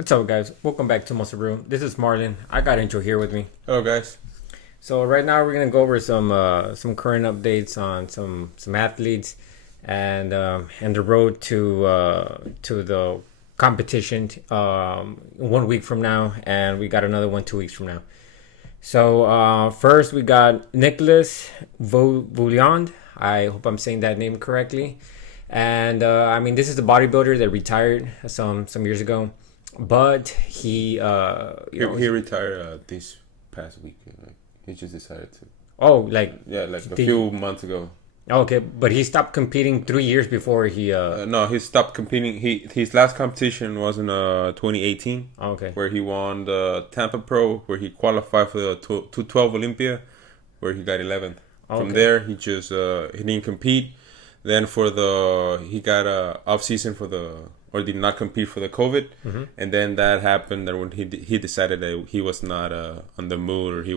What's up, guys? Welcome back to MuscleBrew. This is Marlon. I got Intro here with me. Hello, guys. So right now we're gonna go over some current updates on some athletes and the road to the competition 1 week from now, and we got another one 2 weeks from now. So first we got Nicholas Vouliand. I hope I'm saying that name correctly. And this is a bodybuilder that retired some years ago. But he retired this past week. He just decided to. Oh, like a few months ago. Okay, but he stopped competing 3 years before he. No, he stopped competing. His last competition was in 2018. Okay. Where he won the Tampa Pro, where he qualified for the 212 Olympia, where he got 11th. Okay. From there, he just he didn't compete. Then he got a off season or did not compete for the COVID, and then that happened. And when he decided that he was not on the mood, or he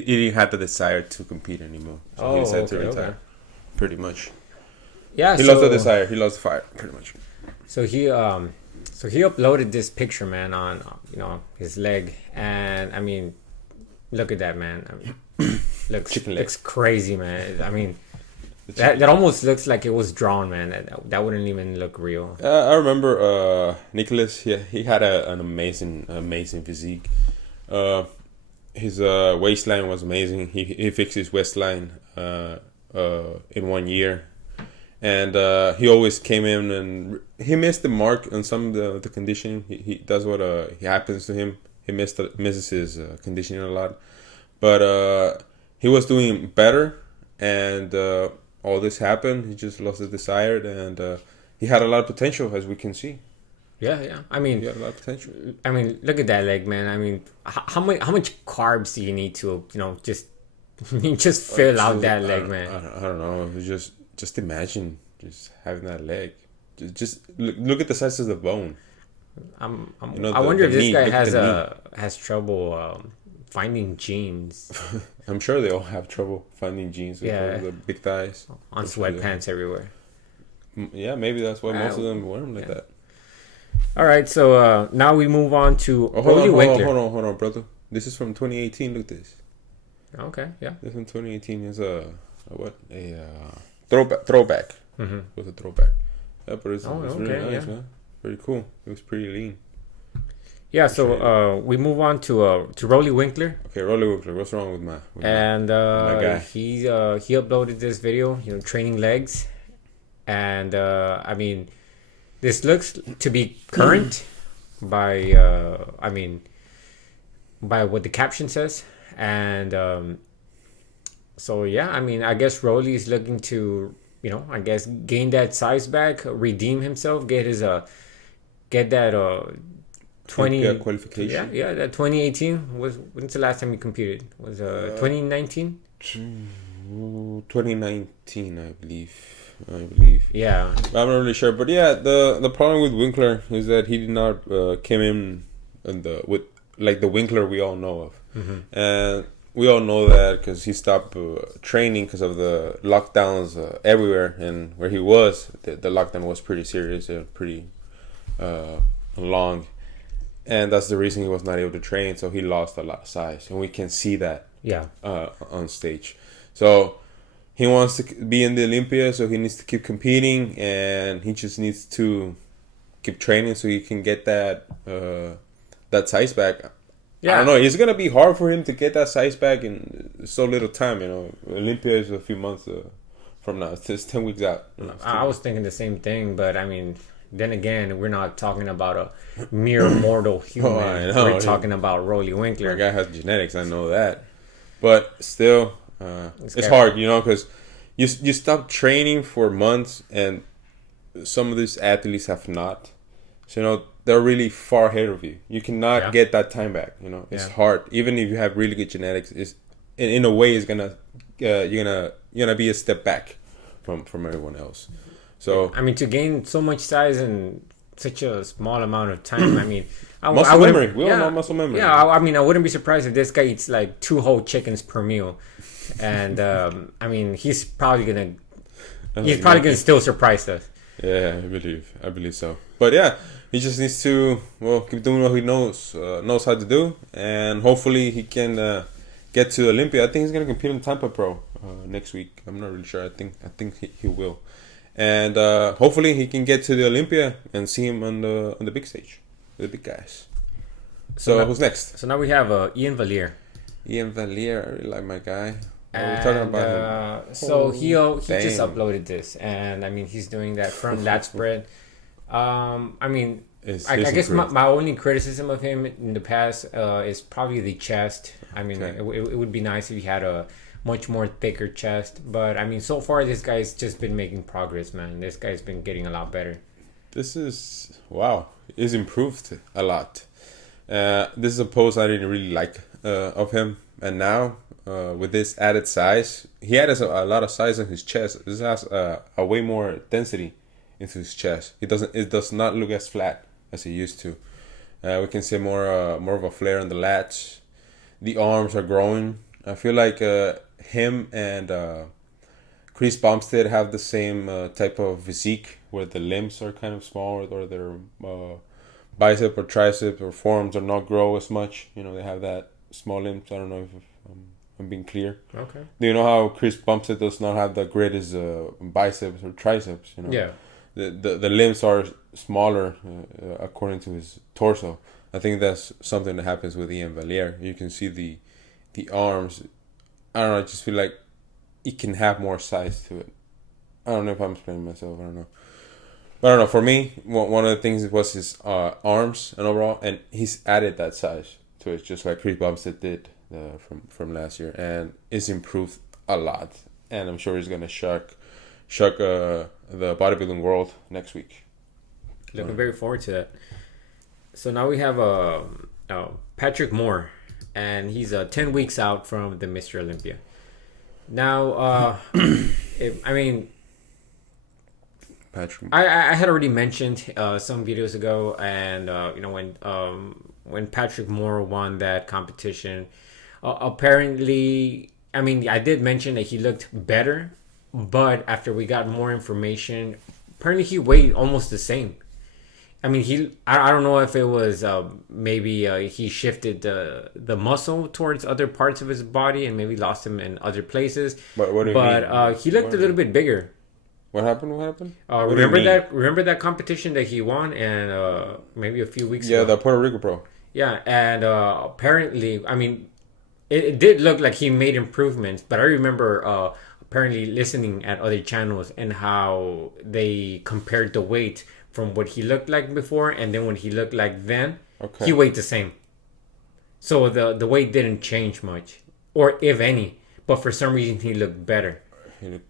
didn't have the desire to compete anymore, so he decided to retire. Okay. Pretty much. Yeah, he lost the desire. He lost the fire, pretty much. So he uploaded this picture, man, on his leg, and look at that, man. Looks crazy, man. That almost looks like it was drawn, man. That wouldn't even look real. I remember Nicholas. He had an amazing physique. His waistline was amazing. He fixed his waistline in 1 year, and he always came in and he missed the mark on some of the conditioning. He does what he happens to him. He misses his conditioning a lot, but he was doing better, and all this happened. He just lost the desire, and he had a lot of potential, as we can see. Yeah. He had a lot of potential. Look at that leg, man. How much carbs do you need to, just fill out that leg, man? I don't know. Just imagine just having that leg. Just look at the size of the bone. I wonder if this guy has trouble finding jeans. I'm sure they all have trouble finding jeans with all the big thighs. On sweatpants everywhere. Yeah, maybe that's why most of them wear them like that. All right, so now we move on to Winkler. Hold on, brother. This is from 2018. Look at this. Okay, yeah. This from 2018 is a throwback. Mm-hmm. It was a throwback. Yeah, but it's really nice, man. Pretty cool. It was pretty lean. Yeah, so we move on to Rolly Winkler. Okay, Rolly Winkler. What's wrong with my guy? He uploaded this video, training legs, and this looks to be current by what the caption says, and I guess Rolly is looking to gain that size back, redeem himself, get that qualification. Yeah, that 2018 when's the last time you competed? Was 2019? 2019, I believe. Yeah. I'm not really sure, but yeah, the problem with Winkler is that he did not came in with the Winkler we all know of, and we all know that because he stopped training because of the lockdowns everywhere, and where he was, the lockdown was pretty serious and pretty long. And that's the reason he was not able to train. So he lost a lot of size, and we can see that on stage. So he wants to be in the Olympia, so he needs to keep competing, and he just needs to keep training so he can get that size back. Yeah. I don't know. It's gonna be hard for him to get that size back in so little time. Olympia is a few months from now. It's just 10 weeks out. I was thinking the same thing, but then again, we're not talking about a mere mortal human. We're talking about Rolly Winkler. Our guy has genetics, I know that. But still, it's hard, because you stop training for months, and some of these athletes have not. So, they're really far ahead of you. You cannot get that time back. It's hard. Even if you have really good genetics, it's in a way, it's gonna you're gonna be a step back from everyone else. So to gain so much size in such a small amount of time, muscle memory. We all know muscle memory. Yeah, I wouldn't be surprised if this guy eats like 2 whole chickens per meal, and he's probably gonna still surprise us. Yeah, I believe so. But yeah, he just needs to keep doing what he knows how to do, and hopefully he can get to Olympia. I think he's gonna compete in Tampa Pro next week. I'm not really sure. I think he will, and hopefully he can get to the Olympia and see him on the big stage, the big guys. So now, who's next? So now we have Ian Valliere. Ian Valliere, I really like my guy. And, we're talking about him. So he just uploaded this, and I mean he's doing that front lat spread. I mean, I guess my only criticism of him in the past is probably the chest. I mean, it would be nice if he had a much more thicker chest, but I mean, so far this guy's just been making progress, man. This guy's been getting a lot better. This is he's improved a lot. This is a pose I didn't really like of him, and now with this added size, he added a lot of size on his chest. This has a way more density into his chest. It does not look as flat as it used to. We can see more of a flare on the lats. The arms are growing. I feel like him and Chris Bumstead have the same type of physique where the limbs are kind of small, or their bicep or tricep or forearms are not grow as much. You know, they have that small limbs. I don't know if I'm being clear. Okay. Do you know how Chris Bumstead does not have the greatest biceps or triceps? You know. Yeah. The limbs are smaller according to his torso. I think that's something that happens with Ian Valliere. You can see the arms. I don't know. I just feel like it can have more size to it. I don't know if I'm explaining myself. I don't know. But I don't know. For me, one of the things was his arms and overall, and he's added that size to it, just like Chris Bumstead did from last year, and it's improved a lot. And I'm sure he's gonna shock the bodybuilding world next week. Looking very forward to that. So now we have Patrick Moore, and he's 10 weeks out from the Mr. Olympia. Now, I mean, Patrick. I had already mentioned some videos ago, and when Patrick Moore won that competition, apparently, I mean, I did mention that he looked better, but after we got more information, apparently he weighed almost the same. I mean, I don't know if it was maybe he shifted the muscle towards other parts of his body and maybe lost him in other places. But what do you mean? He looked a little bit bigger. What happened? Remember that competition that he won, and maybe a few weeks ago. Yeah, the Puerto Rico Pro. Yeah, and apparently, I mean, it did look like he made improvements, but I remember apparently listening at other channels and how they compared the weight from what he looked like before and then what he looked like then. Okay. He weighed the same. So the weight didn't change much, or if any, but for some reason he looked better.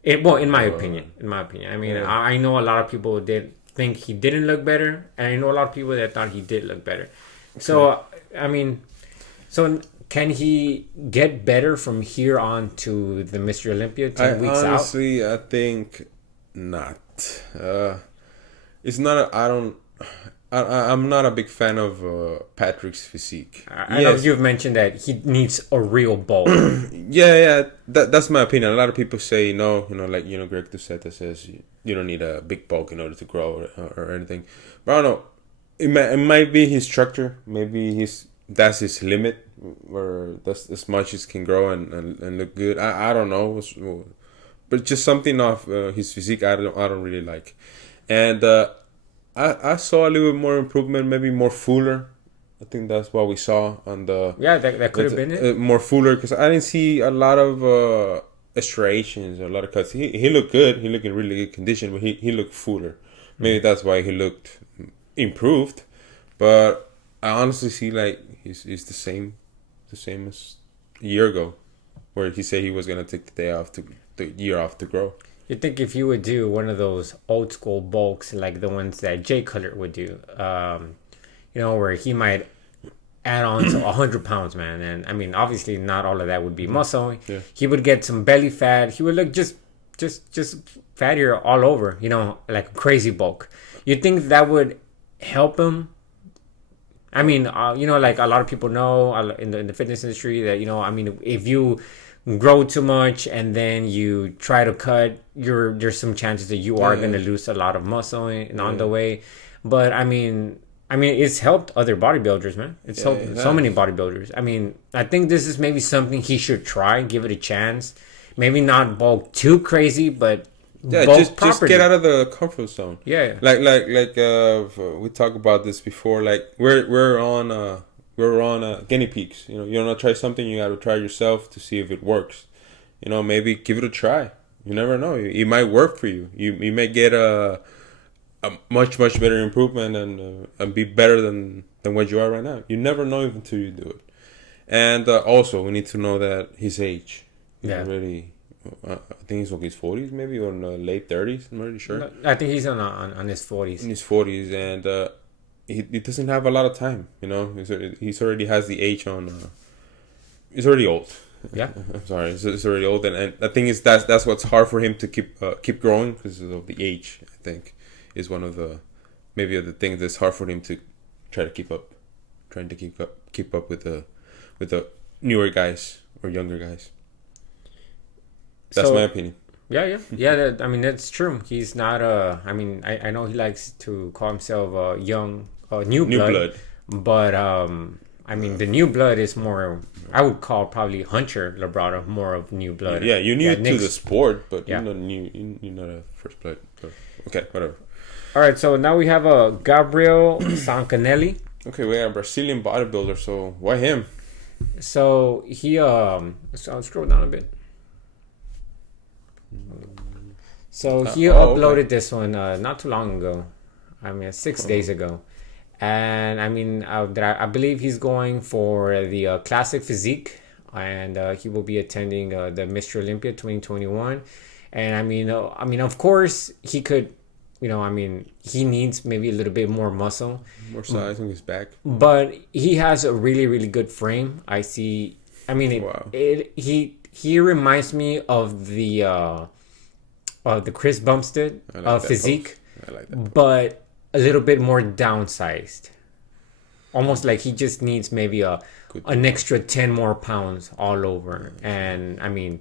In my opinion. I mean, yeah. I know a lot of people did think he didn't look better, and I know a lot of people that thought he did look better. Okay. So, I mean, can he get better from here on to the Mr. Olympia 10 weeks out? Honestly, I think not. It's not. I'm not a big fan of Patrick's physique. I know you've mentioned that he needs a real bulk. yeah. That's my opinion. A lot of people say no. Like Greg Doucette says you don't need a big bulk in order to grow or anything. But I don't know. It might be his structure. Maybe that's his limit, where that's as much as can grow and look good. I don't know. But just something off his physique I don't really like. And I saw a little bit more improvement, maybe more fuller. I think that's what we saw on the... Yeah, that could have been it. More fuller, because I didn't see a lot of striations, a lot of cuts. He looked good. He looked in really good condition, but he looked fuller. Maybe that's why he looked improved. But I honestly see like he's the same as a year ago, where he said he was going to take the year off to grow. You think if you would do one of those old school bulks like the ones that Jay Cutler would do, where he might add on to 100 pounds, man. And I mean, obviously not all of that would be muscle. Yeah. He would get some belly fat. He would look just fattier all over, like a crazy bulk. You think that would help him? I mean, like a lot of people know in the fitness industry that, I mean, if you grow too much and then you try to cut, there's some chances that you are gonna lose a lot of muscle on the way. But I mean, it's helped other bodybuilders, man. It's helped so many bodybuilders. I mean, I think this is maybe something he should try, give it a chance. Maybe not bulk too crazy, but just get out of the comfort zone. Yeah. Like we talked about this before. Like we're on guinea pigs. You know, you want to try something, you got to try yourself to see if it works. You know, maybe give it a try. You never know. It might work for you. You may get a much better improvement and be better than what you are right now. You never know until you do it. And also, we need to know that his age. He's already, I think he's in his 40s, maybe, or in the late 30s. I'm not really sure. I think he's on his 40s. In his 40s, and he doesn't have a lot of time. You know, he's already has the age on. He's already old. Yeah, I'm sorry. He's already old, and the thing is that's what's hard for him to keep growing because of the age. I think is one of the things that's hard for him to try to keep up, keep up with the newer guys or younger guys. That's my opinion. Yeah. I mean, that's true. He's not I mean, I know he likes to call himself young, new blood. But I mean, the new blood is more. I would call probably Hunter Labrada more of new blood. Yeah, you're new to the sport, but you're not new. You're not a first blood. So, okay, whatever. All right, so now we have a Gabriel San Canelli. Okay, we have a Brazilian bodybuilder. So why him? So he so I'll scroll down a bit. So he uploaded this one not too long ago. I mean, 6 days ago. And I mean, I believe he's going for the classic physique, and he will be attending the Mr. Olympia 2021. And I mean, of course, he could, you know, I mean, he needs maybe a little bit more muscle, more size on his back. But he has a really, really good frame. I see. I mean, he reminds me of the Chris Bumstead physique, I like that, but a little bit more downsized. Almost like he just needs maybe an extra 10 more pounds all over. And I mean,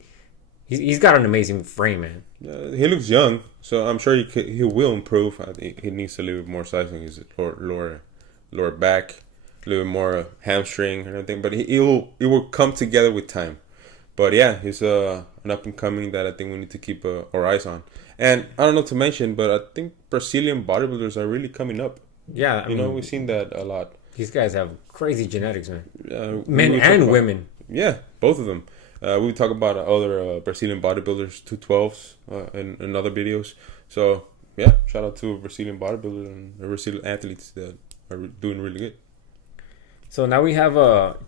he's got an amazing frame, man. He looks young, so I'm sure he will improve. I think he needs a little bit more size on his lower back, a little bit more hamstring and everything. But it will come together with time. But yeah, he's an up and coming that I think we need to keep our eyes on. And I don't know to mention, but I think Brazilian bodybuilders are really coming up. Yeah, I mean, we've seen that a lot. These guys have crazy genetics, man. Men and women. Yeah, both of them. We talk about other Brazilian bodybuilders, 212s, in other videos. So yeah, shout out to Brazilian bodybuilders and Brazilian athletes that are doing really good. So now we have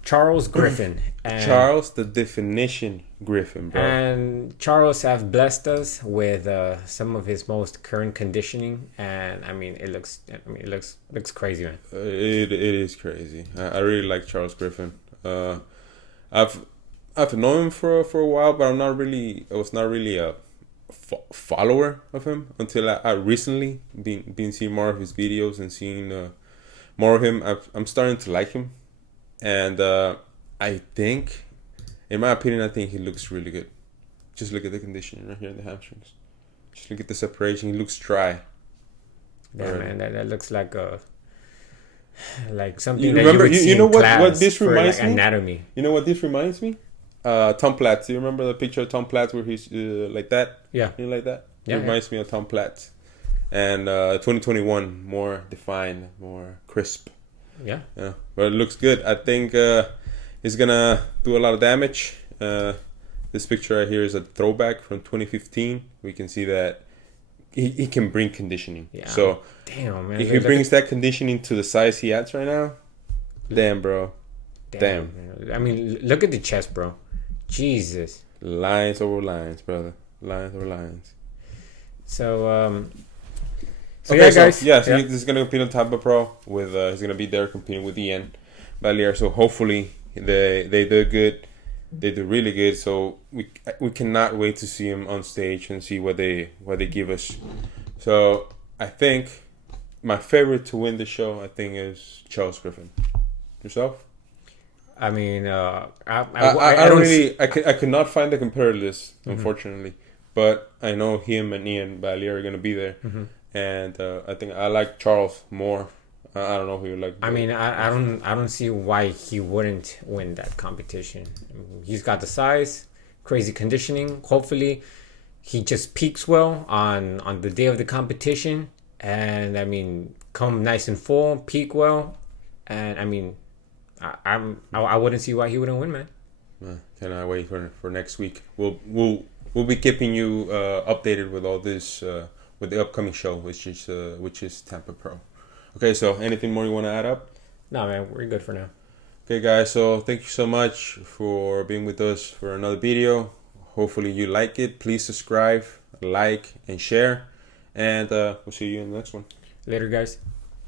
Charles Griffin. Charles, the definition Griffin, bro. And Charles has blessed us with some of his most current conditioning, and I mean, it looks crazy, man. It is crazy. I really like Charles Griffin. I've known him for a while, but I was not really a follower of him until I recently been seeing more of his videos and seeing more of him. I'm starting to like him, and I think, in my opinion, I think he looks really good. Just look at the conditioning right here in the hamstrings. Just look at the separation. He looks dry. Yeah, man, that looks like something you that remember, you would see you know in what class this for reminds like me? Anatomy. You know what this reminds me? Tom Platz. Do you remember the picture of Tom Platz where he's like that? Yeah. You know, like that? Yeah, it reminds me of Tom Platz. And 2021, more defined, more crisp. Yeah. Yeah, but it looks good. I think he's gonna do a lot of damage. This picture right here is a throwback from 2015. We can see that he can bring conditioning. Yeah. So damn, man. if he brings that conditioning to the size he has right now, damn, bro. Damn. I mean, look at the chest, bro. Jesus. Lines over lines, brother. Lines over lines. So okay, yeah, guys. So he's gonna compete on Tampa Pro with. He's gonna be there competing with Ian Valliere. So hopefully they do good. They do really good. So we cannot wait to see him on stage and see what they give us. So I think my favorite to win the show, I think, is Charles Griffin. Yourself? I mean, I don't don't really. I could not find the competitor list, unfortunately. But I know him and Ian Valliere are gonna be there, and I think I like Charles more. I don't know who you like. I mean, I don't see why he wouldn't win that competition. He's got the size, crazy conditioning. Hopefully, he just peaks well on the day of the competition, and I mean, come nice and full, peak well, and I mean, I wouldn't see why he wouldn't win, man. Cannot wait for next week. We'll be keeping you updated with all this with the upcoming show, which is Tampa Pro. Okay, so anything more you want to add up? No, man, we're good for now. Okay, guys, so thank you so much for being with us for another video. Hopefully you like it. Please subscribe, like, and share. And we'll see you in the next one. Later, guys.